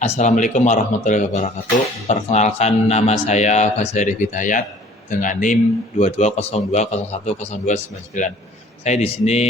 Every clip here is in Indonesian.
Assalamualaikum warahmatullahi wabarakatuh. Perkenalkan, nama saya Fazari Hidayat dengan NIM 2202010299. Saya di sini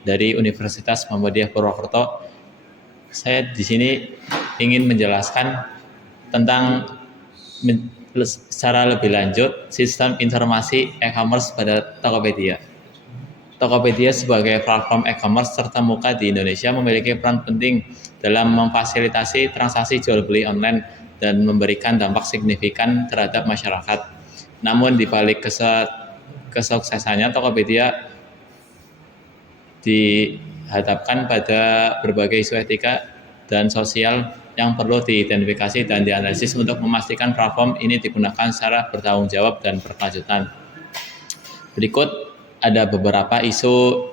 dari Universitas Muhammadiyah Purwokerto. Saya di sini ingin menjelaskan tentang secara lebih lanjut sistem informasi e-commerce pada Tokopedia. Tokopedia sebagai platform e-commerce terkemuka di Indonesia memiliki peran penting dalam memfasilitasi transaksi jual beli online dan memberikan dampak signifikan terhadap masyarakat. Namun di balik kesuksesannya, Tokopedia dihadapkan pada berbagai isu etika dan sosial yang perlu diidentifikasi dan dianalisis untuk memastikan platform ini digunakan secara bertanggung jawab dan berkelanjutan. Berikut ada beberapa isu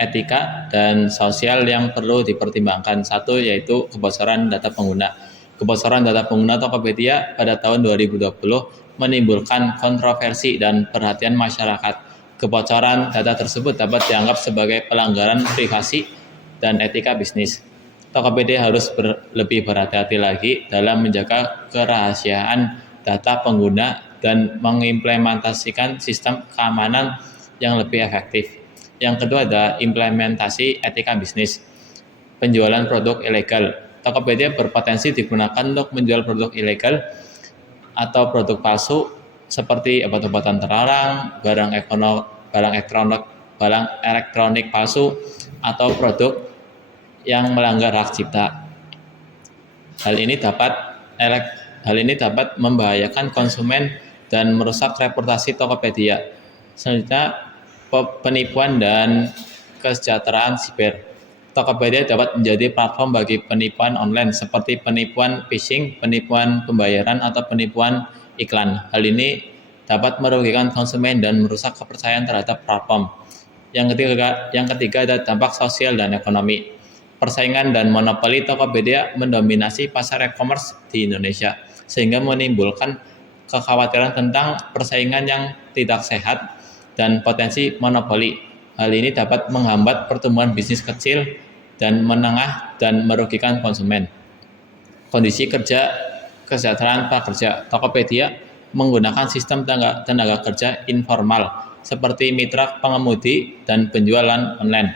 etika dan sosial yang perlu dipertimbangkan. Satu, yaitu kebocoran data pengguna. Kebocoran data pengguna Tokopedia pada tahun 2020 menimbulkan kontroversi dan perhatian masyarakat. Kebocoran data tersebut dapat dianggap sebagai pelanggaran privasi dan etika bisnis. Tokopedia harus lebih berhati-hati lagi dalam menjaga kerahasiaan data pengguna dan mengimplementasikan sistem keamanan yang lebih efektif. Yang kedua ada implementasi etika bisnis. Penjualan produk ilegal. Tokopedia berpotensi digunakan untuk menjual produk ilegal atau produk palsu seperti obat-obatan terlarang, barang elektronik palsu, atau produk yang melanggar hak cipta. Hal ini dapat membahayakan konsumen dan merusak reputasi Tokopedia. Selanjutnya, penipuan dan kesejahteraan siber. Tokopedia dapat menjadi platform bagi penipuan online seperti penipuan phishing, penipuan pembayaran, atau penipuan iklan. Hal ini dapat merugikan konsumen dan merusak kepercayaan terhadap platform. Yang ketiga ada dampak sosial dan ekonomi. Persaingan dan monopoli Tokopedia mendominasi pasar e-commerce di Indonesia, sehingga menimbulkan kekhawatiran tentang persaingan yang tidak sehat dan potensi monopoli. Hal ini dapat menghambat pertumbuhan bisnis kecil dan menengah dan merugikan konsumen. Kondisi kerja kesejahteraan pekerja. Tokopedia menggunakan sistem tenaga kerja informal seperti mitra pengemudi dan penjualan online.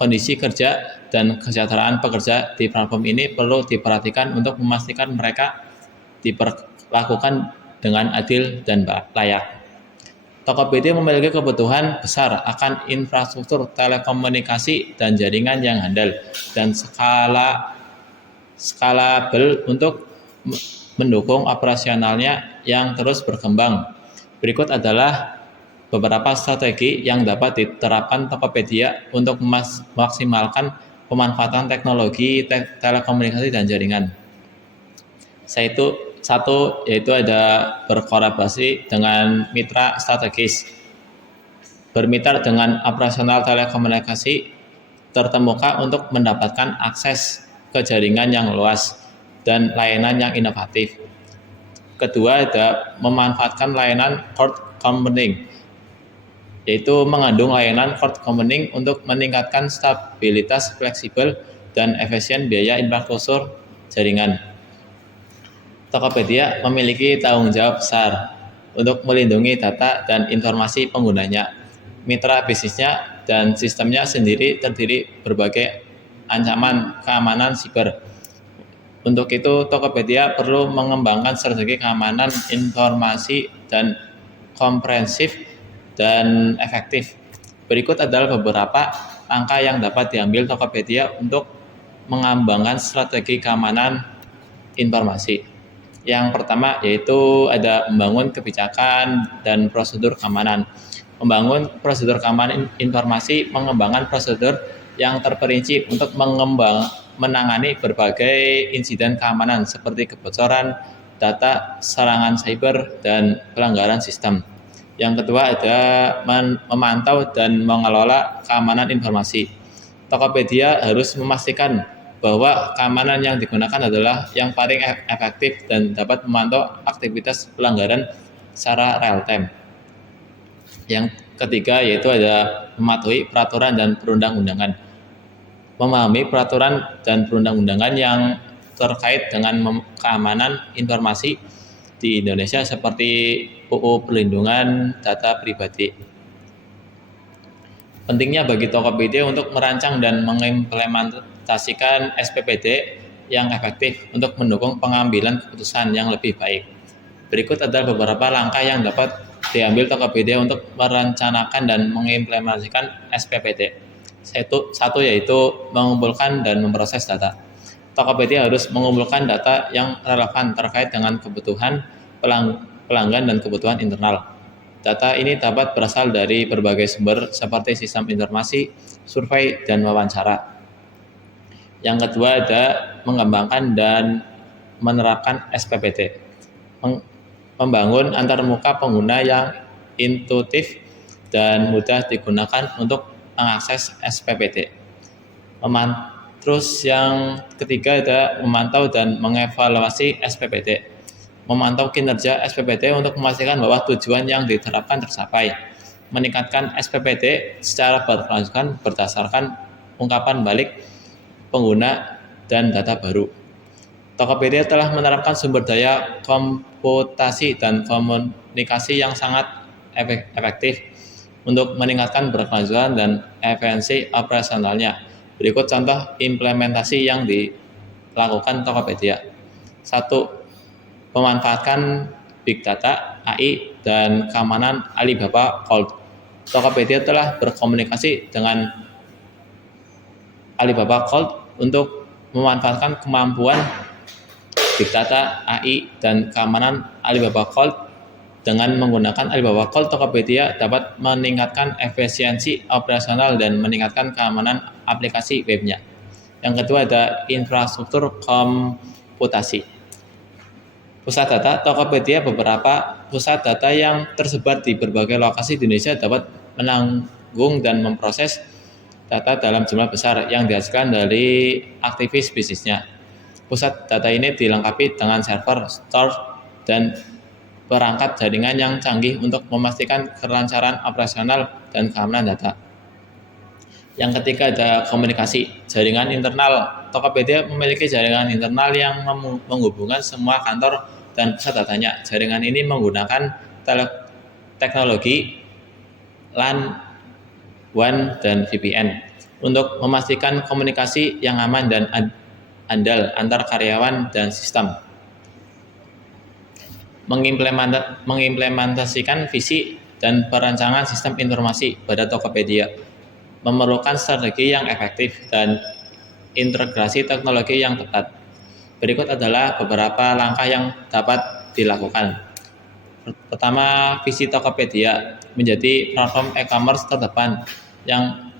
Kondisi kerja dan kesejahteraan pekerja di platform ini perlu diperhatikan untuk memastikan mereka diperlakukan dengan adil dan layak. Tokopedia memiliki kebutuhan besar akan infrastruktur telekomunikasi dan jaringan yang handal dan skalabel untuk mendukung operasionalnya yang terus berkembang. Berikut adalah beberapa strategi yang dapat diterapkan Tokopedia untuk memaksimalkan pemanfaatan teknologi telekomunikasi dan jaringan. Satu, yaitu ada berkolaborasi dengan mitra strategis. Bermitra dengan operasional telekomunikasi terkemuka untuk mendapatkan akses ke jaringan yang luas dan layanan yang inovatif. Kedua, ada memanfaatkan layanan cloud computing, yaitu mengandung layanan cloud computing untuk meningkatkan stabilitas, fleksibel, dan efisien biaya infrastruktur jaringan. Tokopedia memiliki tanggung jawab besar untuk melindungi data dan informasi penggunanya. Mitra bisnisnya dan sistemnya sendiri terdiri berbagai ancaman keamanan siber. Untuk itu, Tokopedia perlu mengembangkan strategi keamanan informasi dan komprehensif dan efektif. Berikut adalah beberapa langkah yang dapat diambil Tokopedia untuk mengembangkan strategi keamanan informasi. Yang pertama yaitu ada membangun kebijakan dan prosedur keamanan. Membangun prosedur keamanan informasi, mengembangkan prosedur yang terperinci untuk menangani berbagai insiden keamanan seperti kebocoran data, serangan cyber, dan pelanggaran sistem. Yang kedua ada memantau dan mengelola keamanan informasi. Tokopedia harus memastikan bahwa keamanan yang digunakan adalah yang paling efektif dan dapat memantau aktivitas pelanggaran secara real time. Yang ketiga yaitu ada mematuhi peraturan dan perundang-undangan. memahami peraturan dan perundang-undangan yang terkait dengan keamanan informasi di Indonesia seperti UU Perlindungan Data Pribadi. Pentingnya bagi Tokopedia untuk merancang dan mengimplementasikan SPPD yang efektif untuk mendukung pengambilan keputusan yang lebih baik. Berikut adalah beberapa langkah yang dapat diambil Tokopedia untuk merencanakan dan mengimplementasikan SPPD. Satu yaitu mengumpulkan dan memproses data. Tokopedia harus mengumpulkan data yang relevan terkait dengan kebutuhan pelanggan dan kebutuhan internal. Data ini dapat berasal dari berbagai sumber seperti sistem informasi, survei, dan wawancara. Yang kedua ada mengembangkan dan menerapkan SPPD. Membangun antarmuka pengguna yang intuitif dan mudah digunakan untuk mengakses SPPD. Terus yang ketiga ada memantau dan mengevaluasi SPPD. Memantau kinerja SPPD untuk memastikan bahwa tujuan yang diterapkan tercapai. Meningkatkan SPPD secara berkelanjutan berdasarkan ungkapan balik pengguna dan data baru. Tokopedia telah menerapkan sumber daya komputasi dan komunikasi yang sangat efektif untuk meningkatkan berkelanjutan dan efisiensi operasionalnya. Berikut contoh implementasi yang dilakukan Tokopedia. 1. Memanfaatkan Big Data, AI, dan keamanan Alibaba Cloud. Tokopedia telah berkomunikasi dengan Alibaba Cloud untuk memanfaatkan kemampuan Big Data, AI, dan keamanan Alibaba Cloud. Dengan menggunakan Alibaba Cloud, Tokopedia dapat meningkatkan efisiensi operasional dan meningkatkan keamanan aplikasi webnya. Yang kedua ada infrastruktur komputasi. Pusat data Tokopedia. Beberapa pusat data yang tersebar di berbagai lokasi di Indonesia dapat menanggung dan memproses data dalam jumlah besar yang dihasilkan dari aktivis bisnisnya. Pusat data ini dilengkapi dengan server, store, dan perangkat jaringan yang canggih untuk memastikan kelancaran operasional dan keamanan data. Yang ketiga ada komunikasi. Jaringan internal. Tokopedia memiliki jaringan internal yang menghubungkan semua kantor dan pusat datanya. Jaringan ini menggunakan teknologi LAN, WAN, dan VPN untuk memastikan komunikasi yang aman dan andal antar karyawan dan sistem. Mengimplementasikan visi dan perancangan sistem informasi pada Tokopedia memerlukan strategi yang efektif dan integrasi teknologi yang tepat. Berikut adalah beberapa langkah yang dapat dilakukan. Pertama, visi Tokopedia menjadi platform e-commerce terdepan yang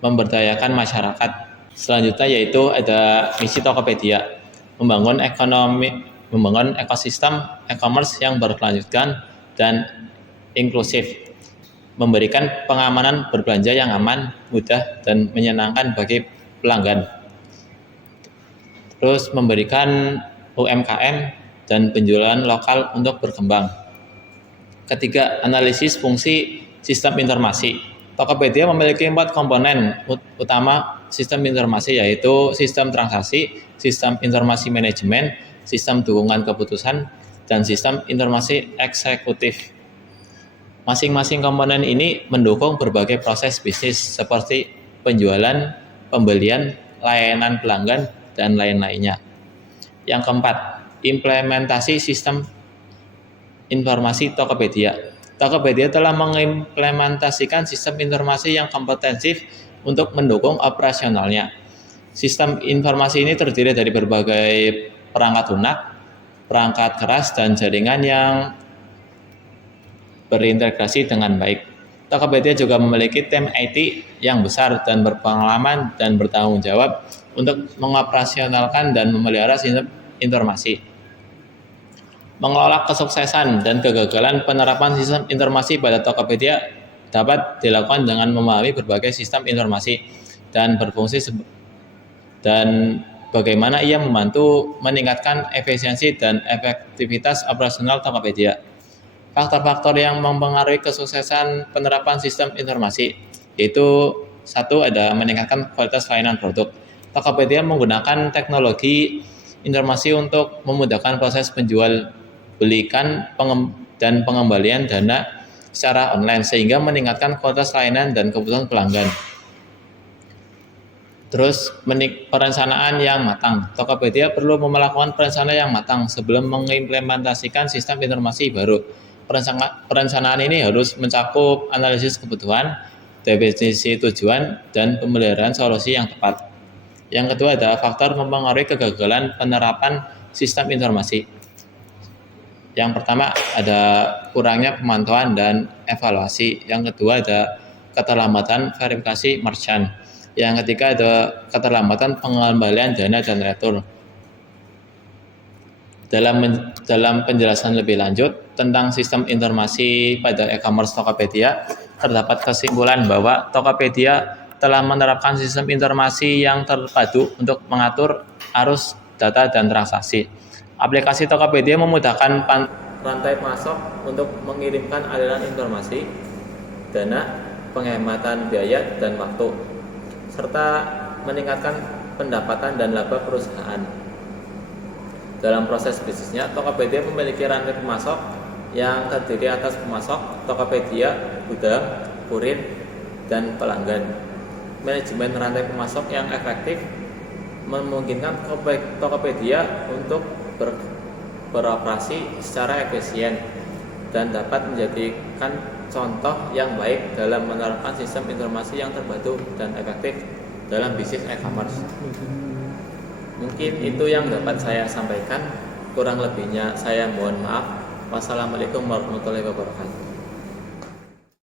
memberdayakan masyarakat. Selanjutnya yaitu ada misi Tokopedia, membangun ekosistem e-commerce yang berkelanjutan dan inklusif, memberikan pengamanan berbelanja yang aman, mudah, dan menyenangkan bagi pelanggan. Terus memberikan UMKM dan penjualan lokal untuk berkembang. Ketiga, analisis fungsi sistem informasi. Tokopedia memiliki 4 komponen utama sistem informasi, yaitu sistem transaksi, sistem informasi manajemen, sistem dukungan keputusan, dan sistem informasi eksekutif. Masing-masing komponen ini mendukung berbagai proses bisnis seperti penjualan, pembelian, layanan pelanggan, dan lain-lainnya. Yang keempat, implementasi sistem informasi Tokopedia. Tokopedia telah mengimplementasikan sistem informasi yang komprehensif untuk mendukung operasionalnya. Sistem informasi ini terdiri dari berbagai perangkat lunak, perangkat keras, dan jaringan yang berintegrasi dengan baik. Tokopedia juga memiliki tim IT yang besar dan berpengalaman dan bertanggung jawab untuk mengoperasionalkan dan memelihara sistem informasi. Mengelola kesuksesan dan kegagalan penerapan sistem informasi pada Tokopedia dapat dilakukan dengan memahami berbagai sistem informasi dan berfungsi dan bagaimana ia membantu meningkatkan efisiensi dan efektivitas operasional Tokopedia. Faktor-faktor yang mempengaruhi kesuksesan penerapan sistem informasi yaitu Satu, ada meningkatkan kualitas layanan produk. Tokopedia menggunakan teknologi informasi untuk memudahkan proses penjual belikan dan pengembalian dana secara online sehingga meningkatkan kualitas layanan dan kebutuhan pelanggan. Terus perencanaan yang matang. Tokopedia perlu melakukan perencanaan yang matang sebelum mengimplementasikan sistem informasi baru. Perencanaan ini harus mencakup analisis kebutuhan, definisi tujuan, dan pemeliharaan solusi yang tepat. Yang kedua ada faktor mempengaruhi kegagalan penerapan sistem informasi. Yang pertama ada kurangnya pemantauan dan evaluasi. Yang kedua ada keterlambatan verifikasi merchant. Yang ketiga ada keterlambatan pengembalian dana dan retur. Dalam penjelasan lebih lanjut tentang sistem informasi pada e-commerce Tokopedia, terdapat kesimpulan bahwa Tokopedia telah menerapkan sistem informasi yang terpadu untuk mengatur arus data dan transaksi. Aplikasi Tokopedia memudahkan rantai masuk untuk mengirimkan aliran informasi, dana, penghematan biaya dan waktu, serta meningkatkan pendapatan dan laba perusahaan. Dalam proses bisnisnya, Tokopedia memiliki rantai pemasok yang terdiri atas pemasok, Tokopedia, gudang, kurir, dan pelanggan. Manajemen rantai pemasok yang efektif memungkinkan Tokopedia untuk beroperasi secara efisien dan dapat menjadikan contoh yang baik dalam menerapkan sistem informasi yang terpadu dan efektif dalam bisnis e-commerce. Mungkin itu yang dapat saya sampaikan. Kurang lebihnya saya mohon maaf. Wassalamualaikum warahmatullahi wabarakatuh.